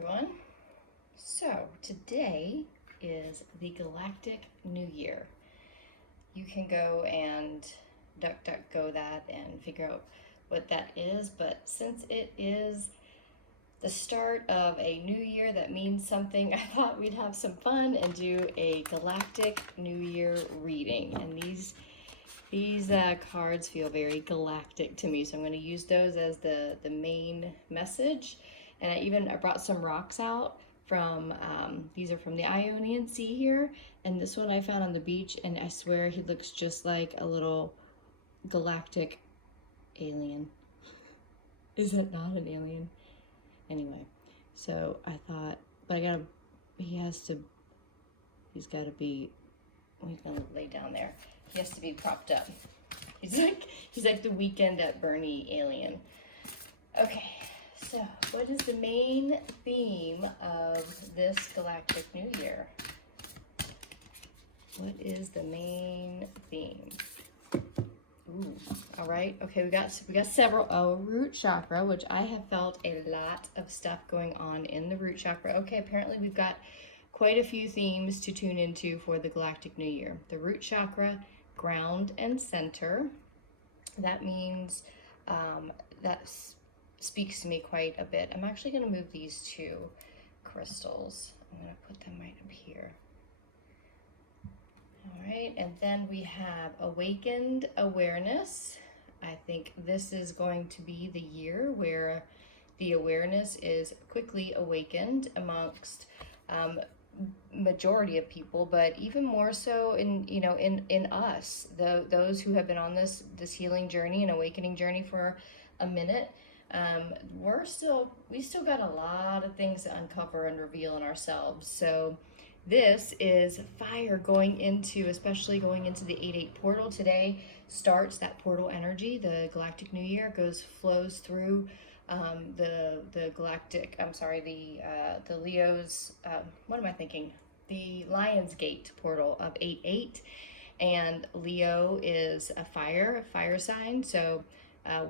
everyone. So today is the Galactic New Year. You can go and DuckDuckGo that and figure out what that is, but since it is the start of a new year that means something, I thought we'd have some fun and do a Galactic New Year reading. And these cards feel very galactic to me, so I'm going to use those as the main message. And I brought some rocks out from, these are from the Ionian Sea here, and this one I found on the beach, and I swear he looks just like a little galactic alien. Is it not an alien? Anyway, so I thought, but he's gonna lay down there. He has to be propped up. He's like the Weekend at Bernie alien. Okay, so what is the main theme of this Galactic New Year? What is the main theme? Ooh, all right. Okay, we got several. Oh, root chakra, which I have felt a lot of stuff going on in the root chakra. Okay, apparently we've got quite a few themes to tune into for the Galactic New Year. The root chakra, ground and center. That means that speaks to me quite a bit. I'm actually going to move these two crystals. I'm going to put them right up here. All right, and then we have awakened awareness. I think this is going to be the year where the awareness is quickly awakened amongst majority of people, but even more so in us, those who have been on this healing journey and awakening journey for a minute. We still got a lot of things to uncover and reveal in ourselves. So this is fire especially going into the 8/8 portal. Today starts that portal energy. The Galactic New Year flows through the Galactic, the Leo's, what am I thinking? The Lion's Gate portal of 8/8, and Leo is a fire sign, so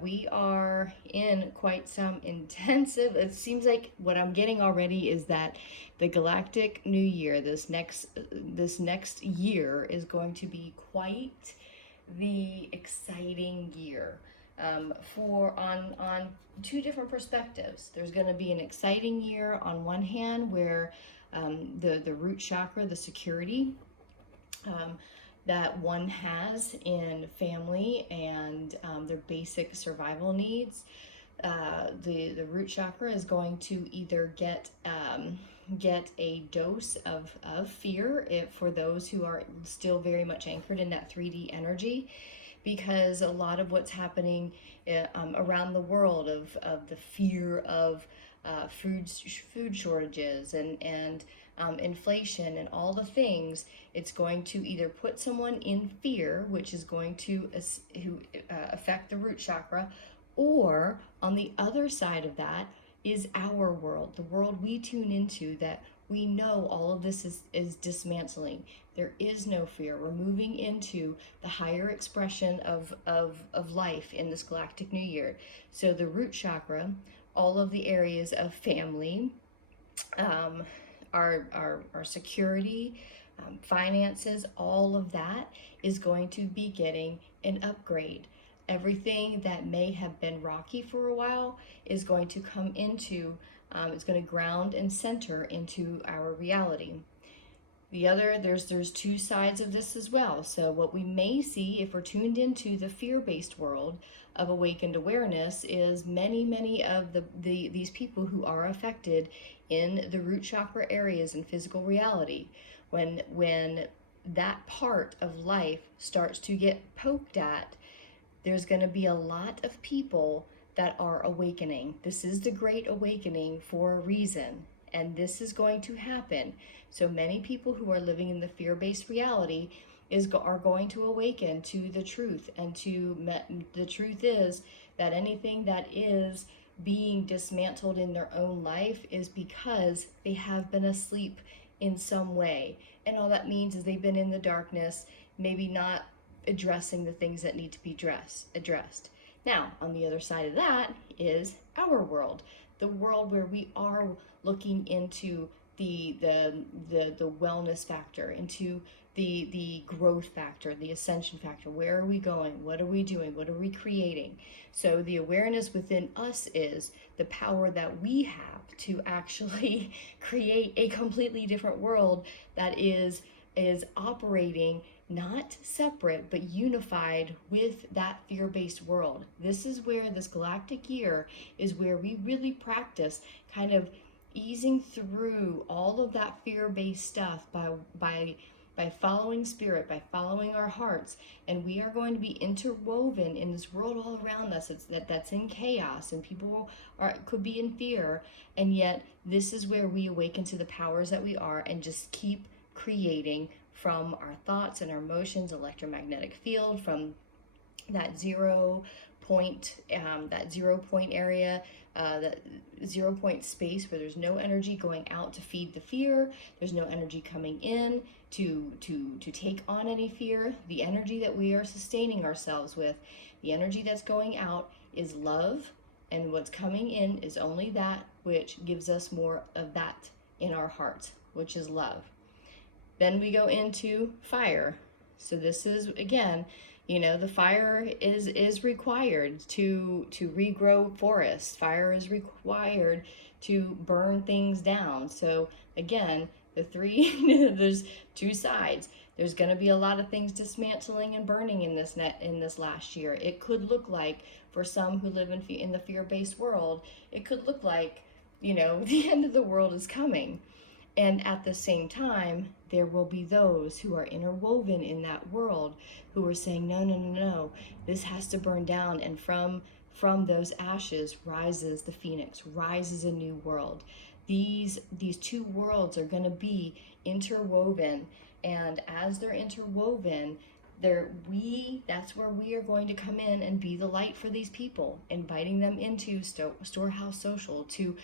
we are in quite some intensive, it seems like what I'm getting already is that the Galactic New Year, this next year is going to be quite the exciting year. On two different perspectives. There's going to be an exciting year on one hand where the root chakra, the security that one has in family and their basic survival needs, the root chakra is going to either get a dose of fear for those who are still very much anchored in that 3D energy, because a lot of what's happening around the world of the fear of food shortages and inflation and all the things, it's going to either put someone in fear, which is going to affect the root chakra, or on the other side of that is our world, the world we tune into, that we know all of this is dismantling. There is no fear. We're moving into the higher expression of life in this Galactic New Year. So the root chakra, all of the areas of family, our security, finances, all of that is going to be getting an upgrade. Everything that may have been rocky for a while is going to come into, it's going to ground and center into our reality. There's two sides of this as well. So what we may see if we're tuned into the fear-based world of awakened awareness is many of these people who are affected in the root chakra areas in physical reality. When that part of life starts to get poked at, there's going to be a lot of people that are awakening. This is the Great Awakening for a reason, and this is going to happen. So many people who are living in the fear-based reality are going to awaken to the truth, and the truth is that anything that is being dismantled in their own life is because they have been asleep in some way. And all that means is they've been in the darkness, maybe not addressing the things that need to be addressed. Now, on the other side of that is our world, the world where we are looking into the wellness factor, into the growth factor, the ascension factor. Where are we going? What are we doing? What are we creating? So the awareness within us is the power that we have to actually create a completely different world that is operating not separate but unified with that fear-based world. This is where this galactic year is where we really practice kind of easing through all of that fear-based stuff by following spirit, by following our hearts. And we are going to be interwoven in this world all around us that's in chaos, and people could be in fear, and yet this is where we awaken to the powers that we are and just keep creating from our thoughts and our emotions, electromagnetic field, from that zero point area, that 0 point space where there's no energy going out to feed the fear. There's no energy coming in to take on any fear. The energy that we are sustaining ourselves with, the energy that's going out is love, and what's coming in is only that which gives us more of that in our hearts, which is love. Then we go into fire. So this is, again, the fire is required to regrow forests. Fire is required to burn things down. So again, there's two sides. There's going to be a lot of things dismantling and burning in this last year. It could look like, for some who live in the fear-based world, it could look like, the end of the world is coming. And at the same time, there will be those who are interwoven in that world who are saying, no, this has to burn down. And from those ashes rises the phoenix, rises a new world. These two worlds are going to be interwoven. And as they're interwoven, that's where we are going to come in and be the light for these people, inviting them into Storehouse Social to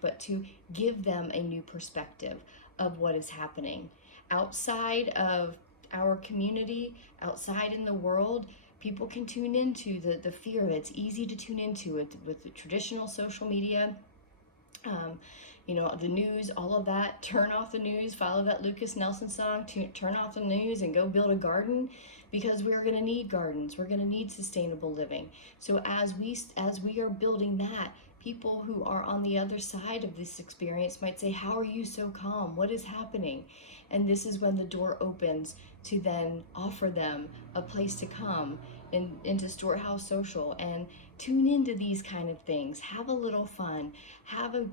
but to give them a new perspective of what is happening outside of our community, outside in the world. People can tune into the fear. It's easy to tune into it with the traditional social media. The news, all of that. Turn off the news, follow that Lucas Nelson song, turn off the news and go build a garden, because we're going to need gardens. We're going to need sustainable living. So as we are building that, people who are on the other side of this experience might say, how are you so calm? What is happening? And this is when the door opens to then offer them a place to come into Storehouse Social and tune into these kind of things. Have a little fun.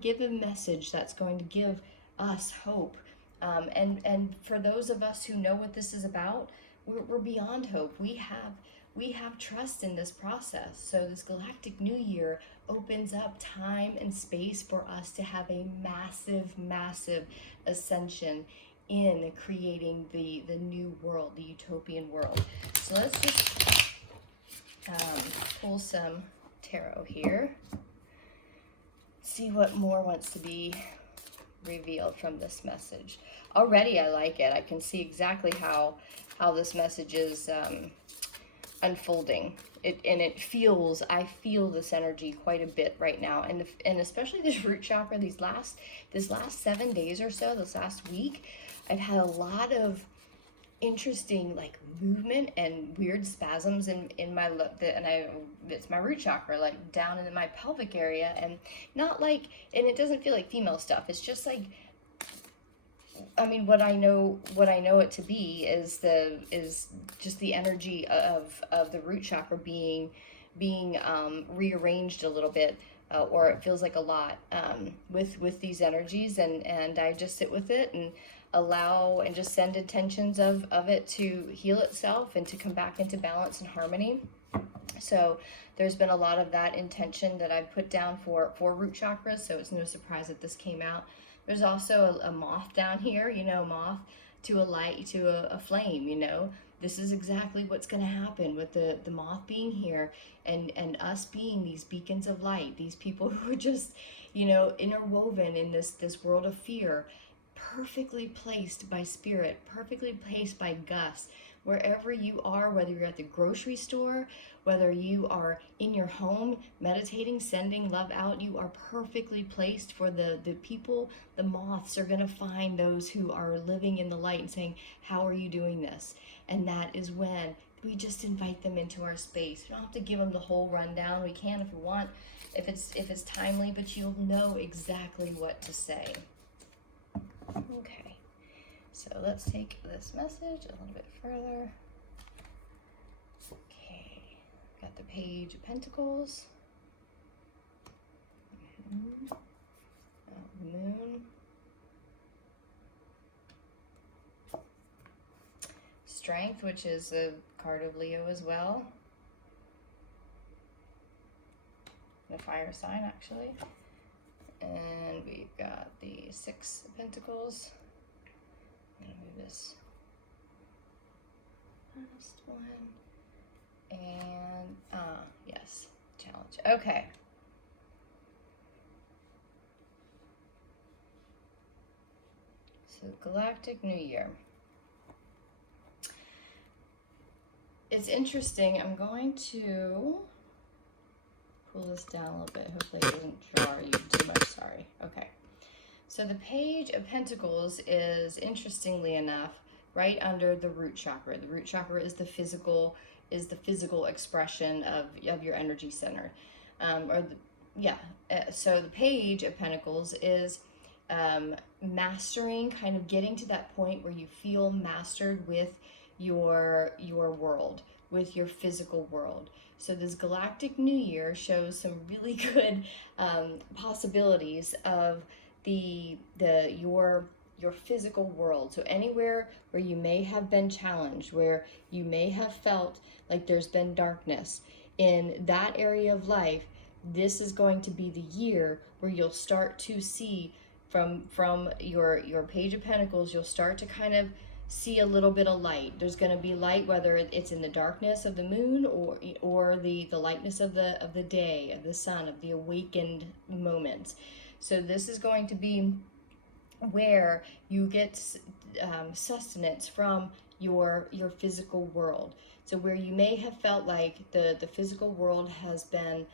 Give a message that's going to give us hope. And for those of us who know what this is about, we're beyond hope. We have trust in this process. So this Galactic New Year opens up time and space for us to have a massive, massive ascension in creating the new world, the utopian world. So let's just pull some tarot here. See what more wants to be revealed from this message. Already I like it. I can see exactly how this message is unfolding. I feel this energy quite a bit right now, and especially this root chakra. This last 7 days or so, this last week, I've had a lot of interesting movement and weird spasms in my it's my root chakra, down in my pelvic area, and and it doesn't feel like female stuff. It's just what I know it to be is just the energy of the root chakra being rearranged a little bit, or it feels like a lot with these energies, and I just sit with it and allow and just send intentions of it to heal itself and to come back into balance and harmony. So there's been a lot of that intention that I've put down for root chakras, so it's no surprise that this came out. There's also a moth down here, moth to a light, to a flame, This is exactly what's going to happen with the moth being here and us being these beacons of light, these people who are just, interwoven in this world of fear, perfectly placed by spirit, perfectly placed by Gus, wherever you are, whether you're at the grocery store, whether you are in your home meditating, sending love out, you are perfectly placed for the people. The moths are going to find those who are living in the light and saying, how are you doing this? And that is when we just invite them into our space. We don't have to give them the whole rundown. We can if we want, if it's timely, but you'll know exactly what to say. Okay, so let's take this message a little bit further. Okay, got the Page of Pentacles. The Moon. Strength, which is a card of Leo as well. The fire sign, actually. And we've got the Six of Pentacles. I'm gonna move this last one. And, yes, challenge. Okay. So, Galactic New Year. It's interesting. I'm going to pull this down a little bit. Hopefully it doesn't jar you too much. Sorry. Okay. So the Page of Pentacles is, interestingly enough, right under the root chakra. The root chakra is the physical expression of your energy center. So the Page of Pentacles is mastering, kind of getting to that point where you feel mastered with your world, with your physical world. So this Galactic New Year shows some really good possibilities of your physical world. So anywhere where you may have been challenged, where you may have felt like there's been darkness in that area of life, this is going to be the year where you'll start to see from your Page of Pentacles, you'll start to kind of see a little bit of light. There's going to be light, whether it's in the darkness of the moon or the lightness of the day, of the sun, of the awakened moments. So this is going to be where you get sustenance from your physical world. So where you may have felt like the physical world has been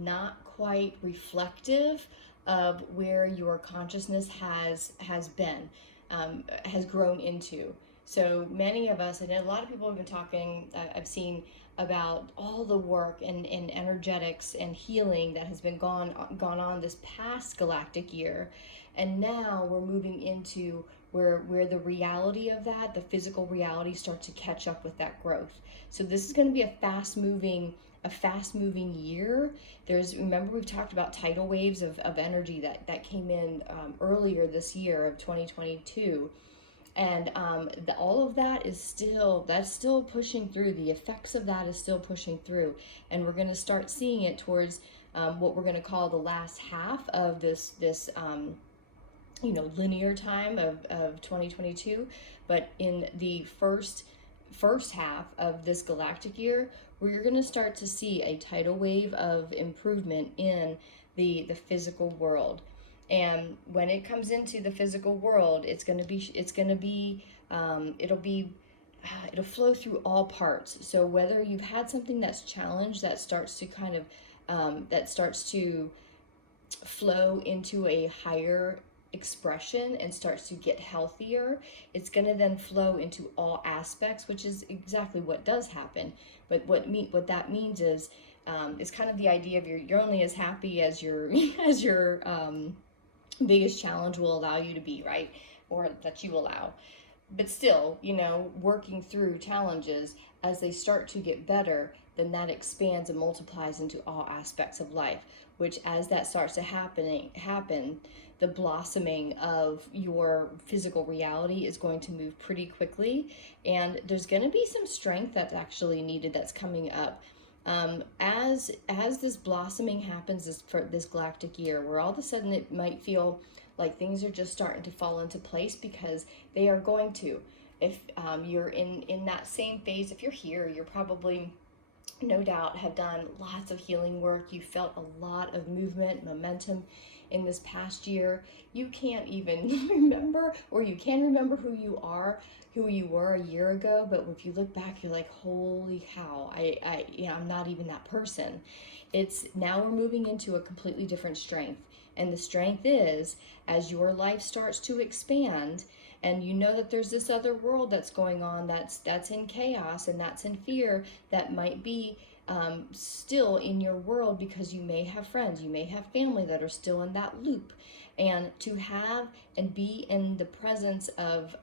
not quite reflective of where your consciousness has been. Has grown into. So many of us, and a lot of people have been talking, I've seen about all the work and energetics and healing that has been gone on this past galactic year. And now we're moving into where the reality of that, the physical reality, starts to catch up with that growth. So this is going to be a fast moving year. Remember we've talked about tidal waves of energy that came in earlier this year of 2022, and all of that is still pushing through. The effects of that is still pushing through, and we're going to start seeing it towards what we're going to call the last half of this linear time of 2022. But in the first half of this galactic year, we're going to start to see a tidal wave of improvement in the physical world. And when it comes into the physical world, it'll flow through all parts. So whether you've had something that's challenged, that starts to flow into a higher expression and starts to get healthier, it's going to then flow into all aspects, which is exactly what does happen. But what that means is it's kind of the idea of you're only as happy as your biggest challenge will allow you to be, right? Or that you allow. But still, working through challenges, as they start to get better, then that expands and multiplies into all aspects of life, which as that starts to happen, the blossoming of your physical reality is going to move pretty quickly, and there's going to be some strength that's actually needed that's coming up. As this blossoming happens for this galactic year, where all of a sudden it might feel like things are just starting to fall into place, because they are going to. If you're in that same phase, if you're here, you're probably no doubt have done lots of healing work. You felt a lot of movement, momentum in this past year. You can't even remember, or you can remember who you were a year ago, but if you look back, you're like, holy cow, I'm not even that person. It's now we're moving into a completely different strength. And the strength is, as your life starts to expand, and you know that there's this other world that's going on, that's in chaos and that's in fear, that might be still in your world, because you may have friends, you may have family that are still in that loop. And to have and be in the presence of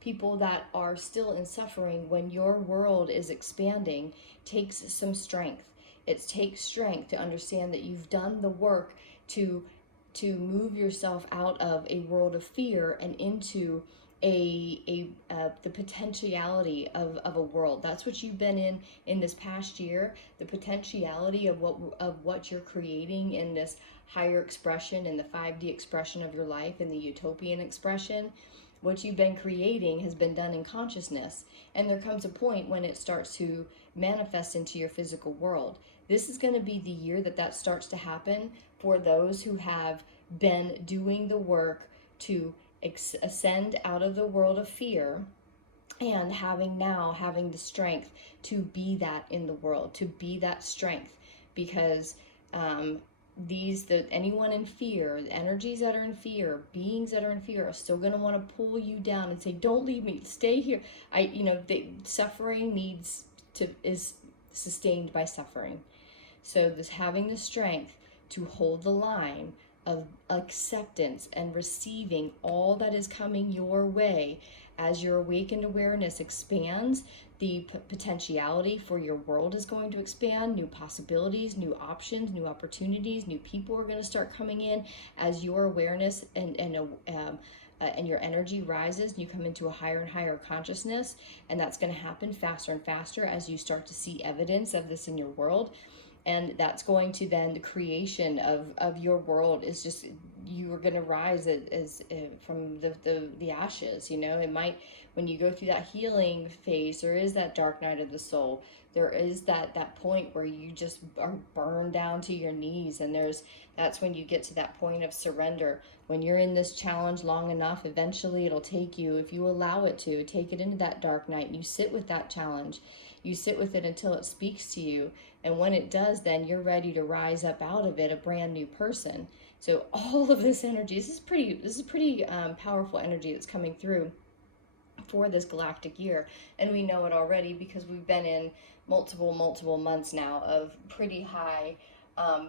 people that are still in suffering when your world is expanding takes some strength. It takes strength to understand that you've done the work to move yourself out of a world of fear and into the potentiality of a world. That's what you've been in this past year, the potentiality of what you're creating in this higher expression, in the 5D expression of your life, in the utopian expression. What you've been creating has been done in consciousness, and there comes a point when it starts to manifest into your physical world. This is going to be the year that starts to happen for those who have been doing the work to ascend out of the world of fear, and having the strength to be that in the world, to be that strength, because anyone in fear, the energies that are in fear, beings that are in fear, are still going to want to pull you down and say, don't leave me, stay here. Suffering is sustained by suffering. So this having the strength to hold the line of acceptance and receiving all that is coming your way as your awakened awareness expands, the potentiality for your world is going to expand. New possibilities, new options, new opportunities, new people are going to start coming in as your awareness and your energy rises, and you come into a higher and higher consciousness. And that's going to happen faster and faster as you start to see evidence of this in your world. And that's going to then, the creation of your world is just, you are going to rise as from the ashes. It might, when you go through that healing phase, there is that dark night of the soul. There is that point where you just are burned down to your knees, and that's when you get to that point of surrender. When you're in this challenge long enough, eventually it'll take you, if you allow it to, take it into that dark night, and you sit with that challenge. You sit with it until it speaks to you. And when it does, then you're ready to rise up out of it a brand new person. So all of this energy, this is pretty powerful energy that's coming through for this galactic year. And we know it already because we've been in multiple months now of pretty high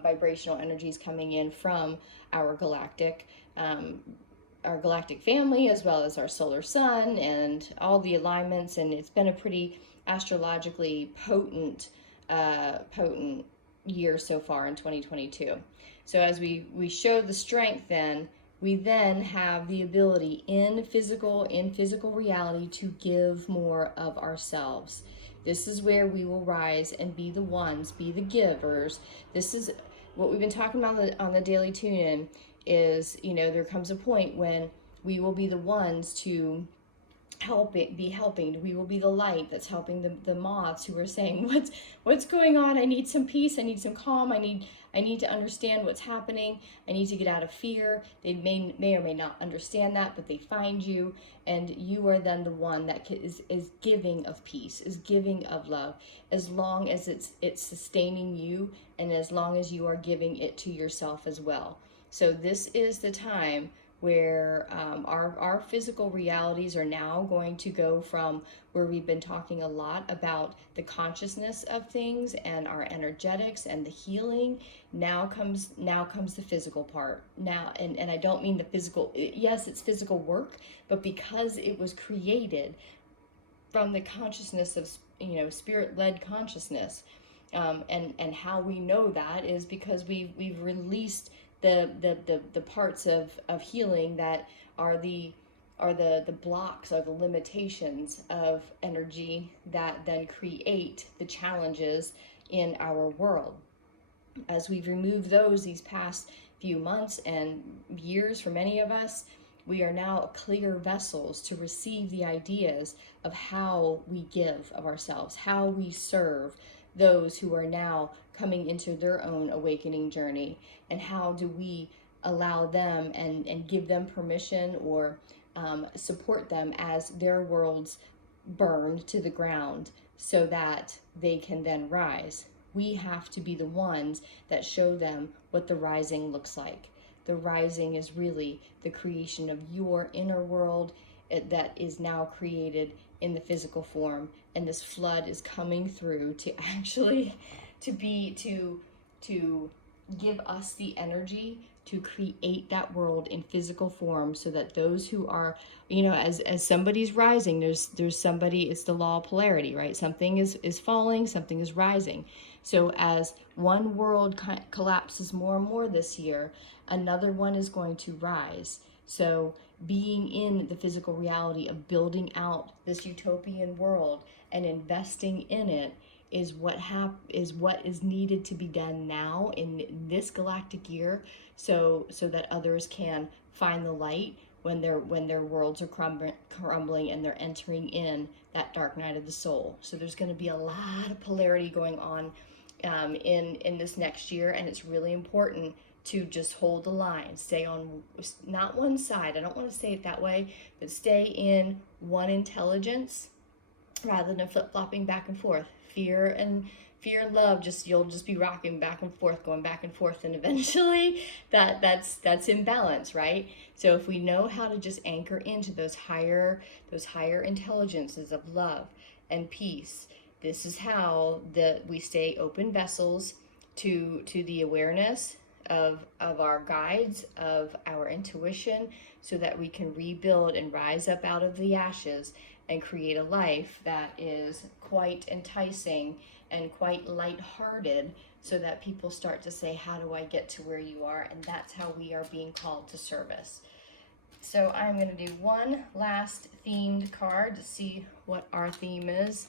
vibrational energies coming in from our galactic family, as well as our solar sun and all the alignments. And it's been a pretty astrologically potent year so far in 2022. So as we show the strength, then we then have the ability in physical reality to give more of ourselves. This is where we will rise and be the givers. This is what we've been talking about on the daily tune-in, is, there comes a point when we will be the ones to be helping. We will be the light that's helping the moths who are saying, what's going on? I need some peace, I need some calm, I need to understand what's happening, I need to get out of fear. They may or may not understand that, but they find you, and you are then the one that is giving of peace, is giving of love, as long as it's sustaining you, and as long as you are giving it to yourself as well. So this is the time where our physical realities are now going to go from where we've been talking a lot about the consciousness of things and our energetics and the healing. Now comes the physical part. Now, and I don't mean the physical, yes, it's physical work, but because it was created from the consciousness of, spirit-led consciousness. And how we know that is because we've released the parts of healing that are the blocks, are the limitations of energy that then create the challenges in our world. As we've removed these past few months and years for many of us, we are now clear vessels to receive the ideas of how we give of ourselves, how we serve, those who are now coming into their own awakening journey, and how do we allow them and give them permission, or support them as their worlds burn to the ground so that they can then rise. We have to be the ones that show them what the rising looks like. The rising is really the creation of your inner world that is now created in the physical form, and this flood is coming through to actually to give us the energy to create that world in physical form, so that those who are, as somebody's rising, there's somebody, it's the law of polarity, right? Something is falling, something is rising. So as one world collapses more and more this year, another one is going to rise. So being in the physical reality of building out this utopian world and investing in it is what is needed to be done now in this galactic year, so that others can find the light when their worlds are crumbling and they're entering in that dark night of the soul. So there's going to be a lot of polarity going on in this next year, and it's really important to just hold the line, stay on not one side, I don't want to say it that way, but stay in one intelligence rather than flip-flopping back and forth. Fear and love, you'll just be rocking back and forth, going back and forth, and eventually that's imbalance, right? So if we know how to just anchor into those higher intelligences of love and peace, this is how we stay open vessels to the awareness of our guides, of our intuition, so that we can rebuild and rise up out of the ashes and create a life that is quite enticing and quite lighthearted, so that people start to say, how do I get to where you are? And that's how we are being called to service. So I'm going to do one last themed card to see what our theme is.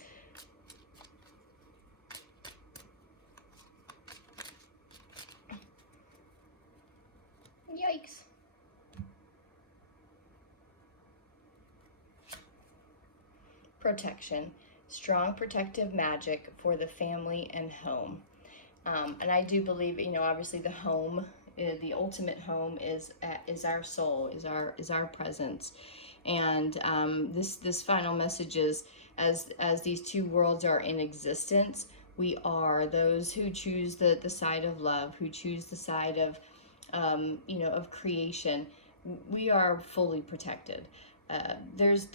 Yikes. Protection. Strong protective magic for the family and home. And I do believe, obviously the home, the ultimate home is our soul, is our presence. And this final message is, as these two worlds are in existence, we are those who choose the side of love, who choose the side of of creation. We are fully protected. There's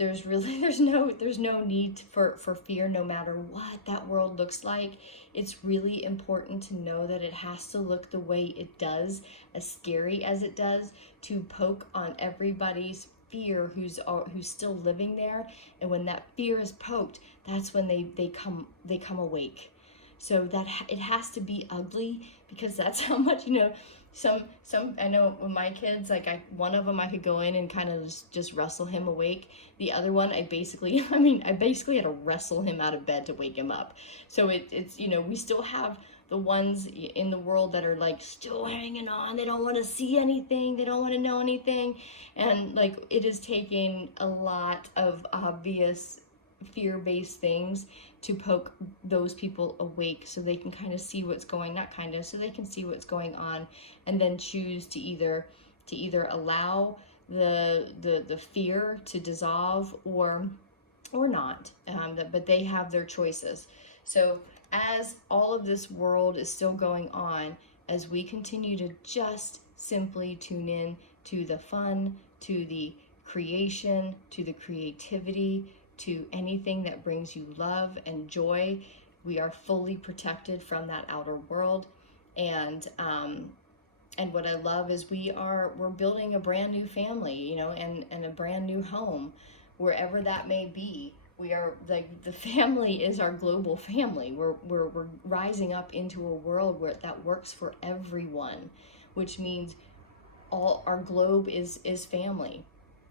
no need for fear, no matter what that world looks like. It's really important to know that it has to look the way it does, as scary as it does, to poke on everybody's fear who's still living there. And when that fear is poked, that's when they come awake. So that it has to be ugly, because that's how much, some I know with my kids, like one of them I could go in and kind of just wrestle him awake. The other one I basically had to wrestle him out of bed to wake him up. So it's we still have the ones in the world that are like still hanging on. They don't want to see anything, they don't want to know anything, and like it is taking a lot of obvious fear-based things to poke those people awake, so they can kind of see what's going, so they can see what's going on, and then choose to either allow the fear to dissolve or not. But they have their choices. So as all of this world is still going on, as we continue to just simply tune in to the fun, to the creation, to the creativity, to anything that brings you love and joy, we are fully protected from that outer world. And what I love is we're building a brand new family, and a brand new home, wherever that may be. We are the family is our global family. We're rising up into a world where that works for everyone, which means all our globe is family.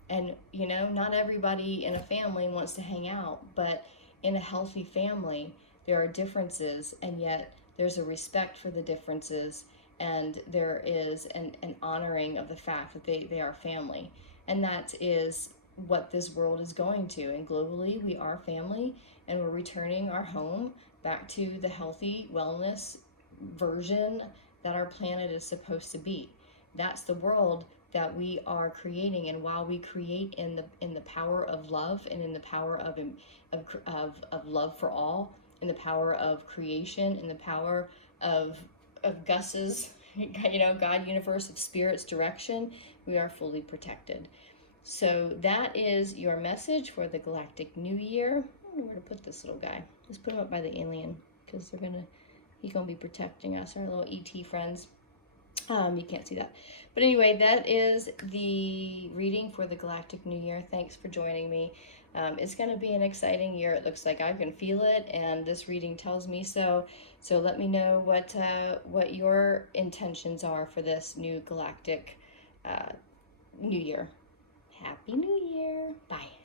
And, not everybody in a family wants to hang out, but in a healthy family, there are differences, and yet there's a respect for the differences, and there is an honoring of the fact that they are family. And that is what this world is going to. And globally, we are family, and we're returning our home back to the healthy wellness version that our planet is supposed to be. That's the world that we are creating, and while we create in the power of love and in the power of love for all, in the power of creation, in the power of Gus's God, universe, of spirit's direction, we are fully protected. So that is your message for the Galactic New Year. I don't know where to put this little guy. Let's put him up by the alien, because he's gonna be protecting us, our little ET friends. You can't see that. But anyway, that is the reading for the Galactic New Year. Thanks for joining me. It's going to be an exciting year. It looks like I can feel it, and this reading tells me so. So let me know what your intentions are for this new Galactic New Year. Happy New Year. Bye.